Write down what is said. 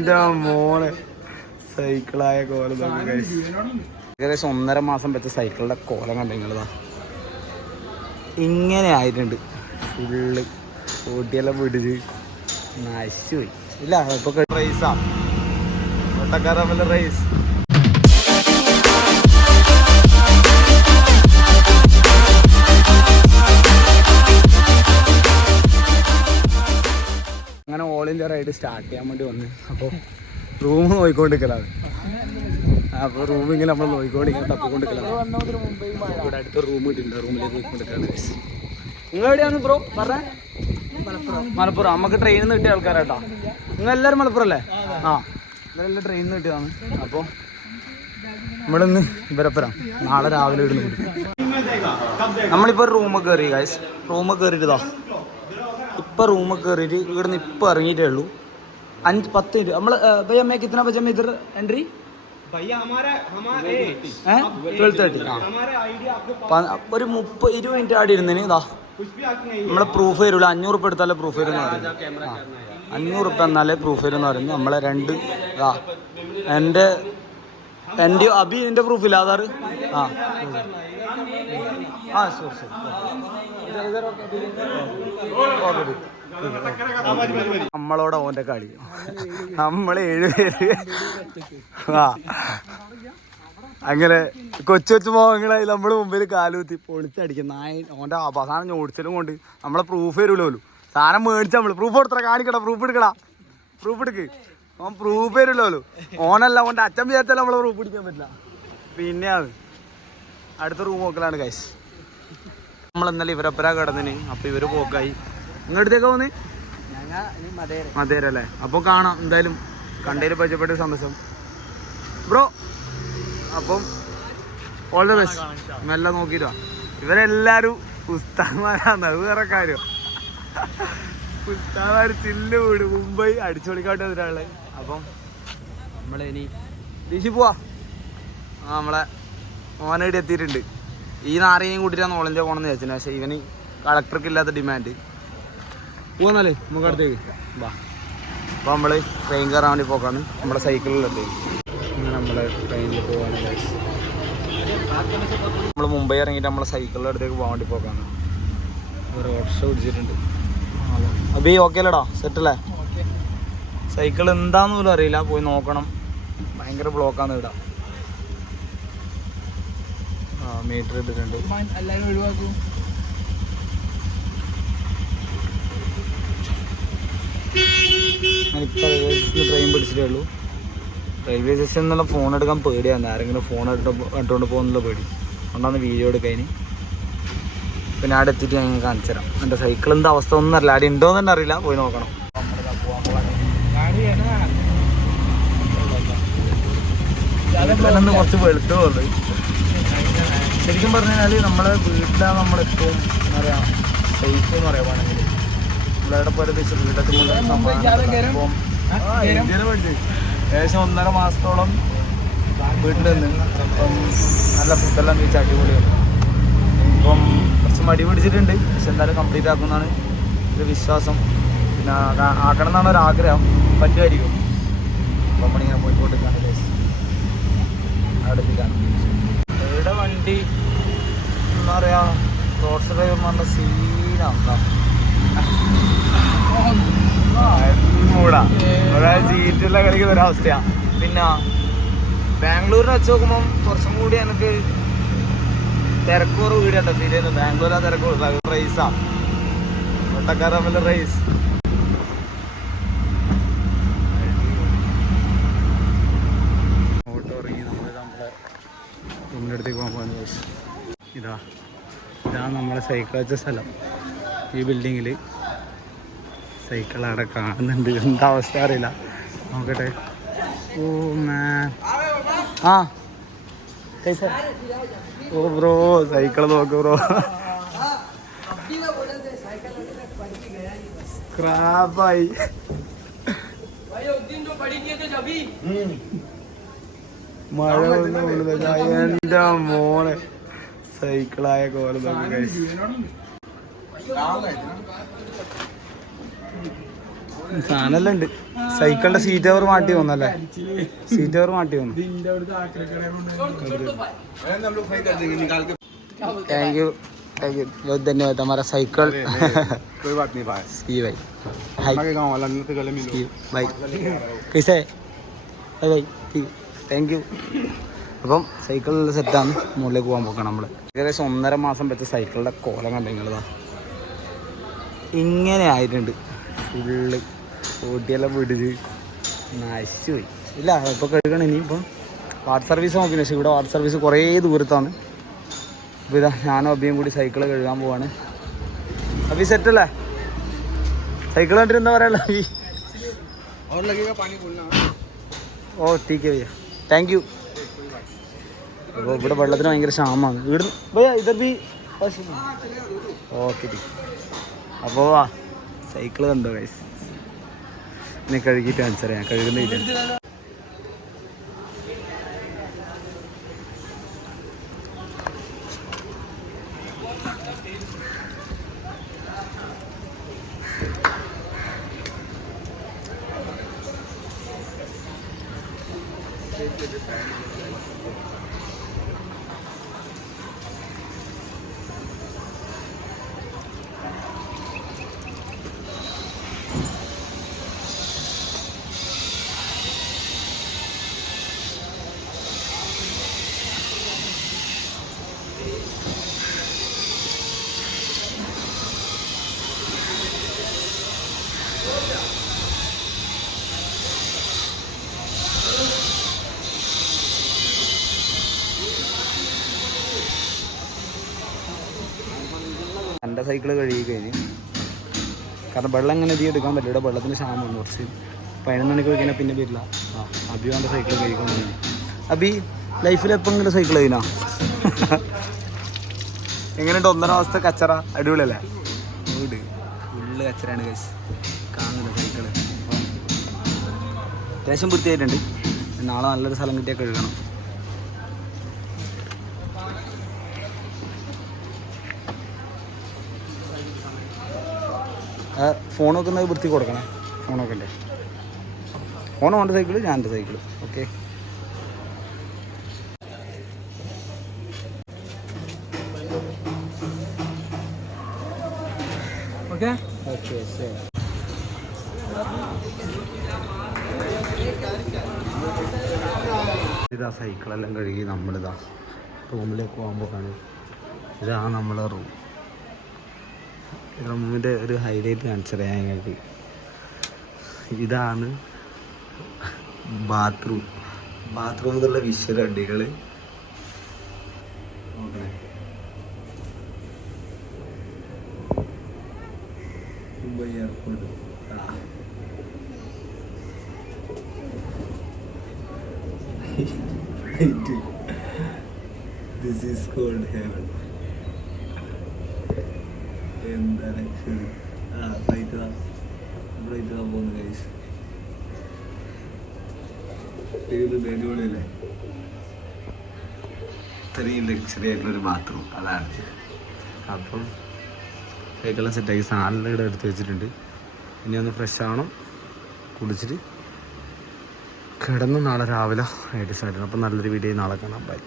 എൻ്റെ മോനെ സൈക്കിളായ കോലം ഏകദേശം 1.5 മാസം വെച്ച സൈക്കിളിൻ്റെ കോലം കണ്ട നിങ്ങളതാ ഇങ്ങനെ ആയിട്ടുണ്ട്. ഫുള്ള് ഓട്ടിയെല്ലാം പിടിച്ച് നശിച്ചു പോയി. ഇല്ല ഇപ്പൊ റേസാ ഒട്ടക്കാരല്ല റേസ്. അങ്ങനെ ഓൾ ഇന്ത്യ റൈഡ് സ്റ്റാർട്ട് ചെയ്യാൻ വേണ്ടി വന്നു. അപ്പോൾ റൂം നോക്കിക്കൊണ്ടിരിക്കലാണ്. അപ്പോൾ റൂമിങ്ങനെ നമ്മൾ നോക്കിക്കൊണ്ടിരിക്കാൻ തപ്പിക്കൊണ്ടിരിക്കലാണ്. ഇവിടെ അടുത്ത റൂം കിട്ടിയിട്ടുണ്ട്. റൂമിലേക്ക് പോയിക്കൊണ്ടിരിക്കുകയാണ്. നിങ്ങൾ എവിടെയാണ് ബ്രോ പറഞ്ഞത്? മലപ്പുറം. നമുക്ക് ട്രെയിനിൽ നിന്ന് കിട്ടിയ ആൾക്കാരാട്ടോ. നിങ്ങൾ എല്ലാവരും മലപ്പുറം അല്ലേ? ആ, ഇവരെല്ലാം ട്രെയിനിൽ നിന്ന് കിട്ടിയതാണ്. അപ്പോൾ ഇവിടെ നിന്ന് ഇവരപ്പുറം നാളെ രാവിലെ ഇടുന്നു. നമ്മളിപ്പോൾ ഒരു റൂമൊക്കെ കയറി ഗൈസ്. റൂമൊക്കെ കയറിയിട്ടാ ഇപ്പം റൂമൊക്കെ കയറിയിട്ട് ഇവിടെ നിന്ന് ഇപ്പം ഇറങ്ങിയിട്ടേ ഉള്ളൂ. 5-10 മിനിറ്റ് നമ്മൾ भैया मैं कितना बजे में इधर एंट्री भैया हमारा 12:30. ഒരു 30-20 മിനിറ്റ് ആടി ഇരുന്നതിന് ഇതാ നമ്മളെ പ്രൂഫ് തരൂല. 500 റുപ്യ എടുത്താലേ പ്രൂഫ് തരുമെന്ന് പറയുന്നത്. 500 റുപ്യ എന്നാലേ പ്രൂഫ് തരുമെന്ന് പറയുന്നത്. നമ്മളെ രണ്ട് ഇതാ എൻ്റെ അബി എൻ്റെ പ്രൂഫില്ല ആധാർ. ആ ശരി ശരി. നമ്മളോട് ഓൻ്റെ കളി. നമ്മൾ 7 പേര് അങ്ങനെ കൊച്ചു മോഹങ്ങളായി നമ്മൾ മുമ്പിൽ കാലുകുത്തി പൊളിച്ചടിക്കുന്ന ഓൻ്റെ അവസാനം ഞോടിച്ചലും കൊണ്ട് നമ്മളെ പ്രൂഫ് തരുമല്ലോ. സാധനം മേടിച്ച നമ്മൾ പ്രൂഫ് കൊടുത്തറ കാണിക്കടാ, പ്രൂഫ് എടുക്കടാ, പ്രൂഫ് എടുക്ക്. ഓൻ പ്രൂഫ് തരുമല്ലോ. ഓനല്ല ഓൻ്റെ അച്ഛൻ വിചാരിച്ചാലും നമ്മളെ പ്രൂഫ് പിടിക്കാൻ പറ്റില്ല. പിന്നെയാണ് അടുത്ത റൂം നോക്കലാണ് ഗൈസ്. നമ്മളെന്നാലും ഇവരപ്പരാ കിടന്നിന്. അപ്പം ഇവർ പോക്കായി. നിങ്ങളടുത്തേക്കാ പോന്ന് മതേര അല്ലേ? അപ്പോൾ കാണാം എന്തായാലും. കണ്ടതിൽ പരിചയപ്പെട്ട സന്തോഷം ബ്രോ. അപ്പം ഓൾ ദ ബെസ്റ്റ്. മെല്ലെ നോക്കിയിട്ട് ഇവരെല്ലാവരും ഉസ്താദ്മാരാണ്. അത് വേറെ കാര്യം. ഉസ്താദ്മാർ ചില്ല് വീട് മുംബൈ അടിച്ചുപൊളിക്കാട്ട് വന്നിട്ടാളെ. അപ്പം നമ്മളിനി തിരിച്ചു പോവാ. നമ്മളെ മോനേടി എത്തിയിട്ടുണ്ട്. ഈ നാരങ്ങയും കൂട്ടിയിട്ടാണ് ഓൾ ഇന്ത്യ പോകണമെന്ന് വിചാരിച്ചത്. പക്ഷേ ഇവന് കളക്ടർക്ക് ഇല്ലാത്ത ഡിമാൻഡ്. പോകുന്നാലേ നമുക്ക് അടുത്തേക്ക് വാ. അപ്പോൾ നമ്മൾ ട്രെയിൻ കയറാൻ വേണ്ടി പോക്കാണ്. നമ്മുടെ സൈക്കിളിലെത്തി അങ്ങനെ നമ്മളെ ട്രെയിനിൽ പോകാൻ നമ്മൾ മുംബൈ ഇറങ്ങിയിട്ട് നമ്മളെ സൈക്കിളിൻ്റെ അടുത്തേക്ക് പോകാൻ വേണ്ടി പോക്കാണ്. ഒരു ഓട്ടോ പിടിച്ചിട്ടുണ്ട്. അബി ഓക്കെ അല്ലേടാ? സെറ്റല്ലേ? സൈക്കിൾ എന്താന്ന് പോലും അറിയില്ല. പോയി നോക്കണം. ഭയങ്കര ബ്ലോക്കാന്ന് ഇടാം. മീറ്റർ ഇട്ടിട്ടുണ്ട്. എല്ലാവരും ഒഴിവാക്കും. ഞാനിപ്പോൾ റെയിൽവേ സ്റ്റേഷനിൽ ട്രെയിൻ പിടിച്ചിട്ടേ ഉള്ളൂ. റെയിൽവേ സ്റ്റേഷനിൽ നിന്നുള്ള ഫോൺ എടുക്കാൻ പേടിയാണ്. ആരെങ്കിലും ഫോൺ ഇട്ടുകൊണ്ട് പോകുന്നുള്ള പേടി. അതുകൊണ്ടാണ് വീഡിയോ എടുക്കാൻ. പിന്നെ അവിടെ എത്തിയിട്ട് ഞാൻ കാണിച്ചു തരാം. എൻ്റെ സൈക്കിളിൻ്റെ അവസ്ഥ ഒന്നും അറിയില്ല. അവിടെ ഉണ്ടോയെന്ന് തന്നെ അറിയില്ല. പോയി നോക്കണം. ഇതിലൊന്ന് കുറച്ച് വെളുത്തു പോകുന്നത്. ശരിക്കും പറഞ്ഞു കഴിഞ്ഞാൽ നമ്മളെ വീട്ടിലാണ് നമ്മളെപ്പോഴും എന്താ പറയുക സേഫ് എന്ന് പറയാൻ വേണമെങ്കിൽ. നമ്മളവിടെ പോലെ വീട്ടൊക്കെ ഇപ്പം ഇന്ത്യയിൽ പഠിച്ച് ഏകദേശം 1.5 മാസത്തോളം വീട്ടിൽ നിന്ന്. അപ്പം നല്ല ഫുഡെല്ലാം കഴിച്ച് അടിപൊളിയാണ്. ഇപ്പം കുറച്ച് മടി പിടിച്ചിട്ടുണ്ട്. പക്ഷെ എന്തായാലും കംപ്ലീറ്റ് ആക്കുന്നതാണ് ഒരു വിശ്വാസം. പിന്നെ ആക്കണം എന്നാണ് ഒരാഗ്രഹം. പറ്റുമായിരിക്കും. അപ്പം നമ്മളിങ്ങനെ പോയിക്കൊണ്ടിരിക്കുകയാണ്. അവിടെ എത്തിക്കാണ്. ഇവിടെ വണ്ടി എന്താ പറയുക റോഡ് ഡ്രൈവർ എന്ന് പറഞ്ഞ സീനാണ്. മൂടാ ഒരാൾ ജീറ്റുള്ള കളിക്കുന്ന ഒരവസ്ഥയാണ്. പിന്നെ ബാംഗ്ലൂരിനെ വെച്ച് നോക്കുമ്പം കുറച്ചും കൂടി എനിക്ക് തിരക്കൂറ് വീടുണ്ടോ ഫീൽ ചെയ്യുന്നത്. ബാംഗ്ലൂർ ആ തിരക്കൂറ് റേസാണ്. ഒട്ടക്കാരല്ല റേസ്. ഓട്ടോ ഇറങ്ങി നമ്മളെ റൂമിൻ്റെ അടുത്തേക്ക് പോകാൻ പോകുന്ന കേസ്. ഇതാണ് നമ്മളെ സൈക്കിൾ വെച്ച സ്ഥലം. ഈ ബിൽഡിങ്ങിൽ സൈക്കിൾ അവിടെ കാണുന്നുണ്ട്. എന്താ അവസ്ഥ അറിയില്ല. നോക്കട്ടെ. ഓ മാൻ. ആ ഓ ബ്രോ സൈക്കിൾ നോക്ക് ബ്രോ. സ്ക്രാപ്പായി. മഴ എൻ്റെ മോനെ സൈക്കിളായ കോലം നോക്കി. സാധനമെല്ലാം ഉണ്ട്. സൈക്കിളിന്റെ സീറ്റ് കവർ മാറ്റി വന്നല്ലേ? സീറ്റ് കവർ മാറ്റി വന്നു. थैंक यू बहुत धन्यवाद हमारा साइकिल. कोई बात नहीं भाई. सी भाई हमारे गांव वाला नहीं तो गले मिलो भाई. कैसे है भाई? ठीक താങ്ക് യു. അപ്പം സൈക്കിൾ സെറ്റാണ്. മുകളിലേക്ക് പോകാൻ പോക്കണം നമ്മൾ. ഏകദേശം 1.5 മാസം വെച്ച സൈക്കിളിൻ്റെ കോലം കണ്ടു നിങ്ങളതാ ഇങ്ങനെ ആയിട്ടുണ്ട്. ഫുള്ള് ഓട്ടിയെല്ലാം വിടിച്ച് നശിച്ചു പോയി. ഇല്ല ഇപ്പോൾ കഴുകണം. ഇനിയിപ്പം വാട്ടർ സർവീസ് നോക്കി. പക്ഷേ ഇവിടെ വാട്ടർ സർവീസ് കുറേ ദൂരത്താണ്. അപ്പോൾ ഇതാ ഞാനും അബിയും കൂടി സൈക്കിൾ കഴുകാൻ പോവാണ്. അബി സെറ്റല്ലേ? സൈക്കിൾ കണ്ടിട്ട് എന്താ പറയാ അബി? ഓ ടീക്ക് ഭയ്യ താങ്ക് യു. അപ്പോൾ ഇവിടെ വെള്ളത്തിന് ഭയങ്കര ക്ഷാമമാണ്. ഇവിടെ ഭയ്യ ഇതർ ബി ഓക്കെ. അപ്പോൾ ആ സൈക്കിൾ കണ്ടോ ഗൈസ്? ഇനി കഴുകിയിട്ട് കാണിച്ചറിയാം. കഴുകുന്നില്ല. എൻ്റെ സൈക്കിൾ കഴുകി കഴിഞ്ഞ്. കാരണം വെള്ളം എങ്ങനെ അധികം എടുക്കാൻ പറ്റില്ല. ഇവിടെ വെള്ളത്തിന് ക്ഷാമമാണ്. കുറച്ച് 11 മണിക്ക് കഴിഞ്ഞാൽ പിന്നെ വരില്ല. ആ അബി എൻ്റെ സൈക്കിൾ കഴിക്കാൻ കഴിഞ്ഞു. അബി ലൈഫിൽ എപ്പോൾ ഇങ്ങനെ സൈക്കിൾ കഴിഞ്ഞാ? എങ്ങനെയുണ്ട് 1.5 മാസത്തെ കച്ചറ? അടിപൊളിയല്ലേ? വീട് ഫുള്ള് കച്ചറയാണ് കഴിച്ച് കാണുന്നില്ല സൈക്കിള്. അപ്പം അത്യാവശ്യം വൃത്തിയായിട്ടുണ്ട്. നാളെ നല്ലൊരു സ്ഥലം കിട്ടിയാൽ കഴുകണം. ഫോൺ വെക്കുന്നത് വൃത്തി കൊടുക്കണേ. ഫോൺ വെക്കണ്ടേ? ഫോൺ ഓൻ്റെ സൈക്കിള്, ഞാൻ എൻ്റെ സൈക്കിള്. ഓക്കെ ഓക്കെ ഓക്കെ ശരി. ഇതാ സൈക്കിളെല്ലാം കഴുകി നമ്മളിതാ റൂമിലേക്ക് പോകുമ്പോഴാണ്. ഇതാണ് നമ്മളെ റൂം. റൂമിൻ്റെ ഒരു ഹൈലൈറ്റ് കാണിച്ചത് ഞങ്ങൾക്ക്. ഇതാണ് ബാത്റൂമിലുള്ള വിഷ്വൽ അടികൾ. Mumbai airport. This is called heaven. എന്താ ഫ്ലൈറ്റ് പോകുന്നു ഗൈസ്. അടിപൊളിയല്ലേ? ഇത്രയും ലക്ഷറി ആയിട്ടുള്ളൊരു ബാത്റൂം. അതാണ്. അപ്പം സൈക്കിളെല്ലാം സെറ്റാക്കി സാധനം ഇവിടെ എടുത്ത് വെച്ചിട്ടുണ്ട്. ഇനി ഒന്ന് ഫ്രഷ് ആവണം. കുളിച്ചിട്ട് കിടന്ന് നാളെ രാവിലെ ആയിട്ട് സ്റ്റാർട്ട് ചെയ്യണം. അപ്പം നല്ലൊരു വീഡിയോ നാളെ കാണാം. ബൈ.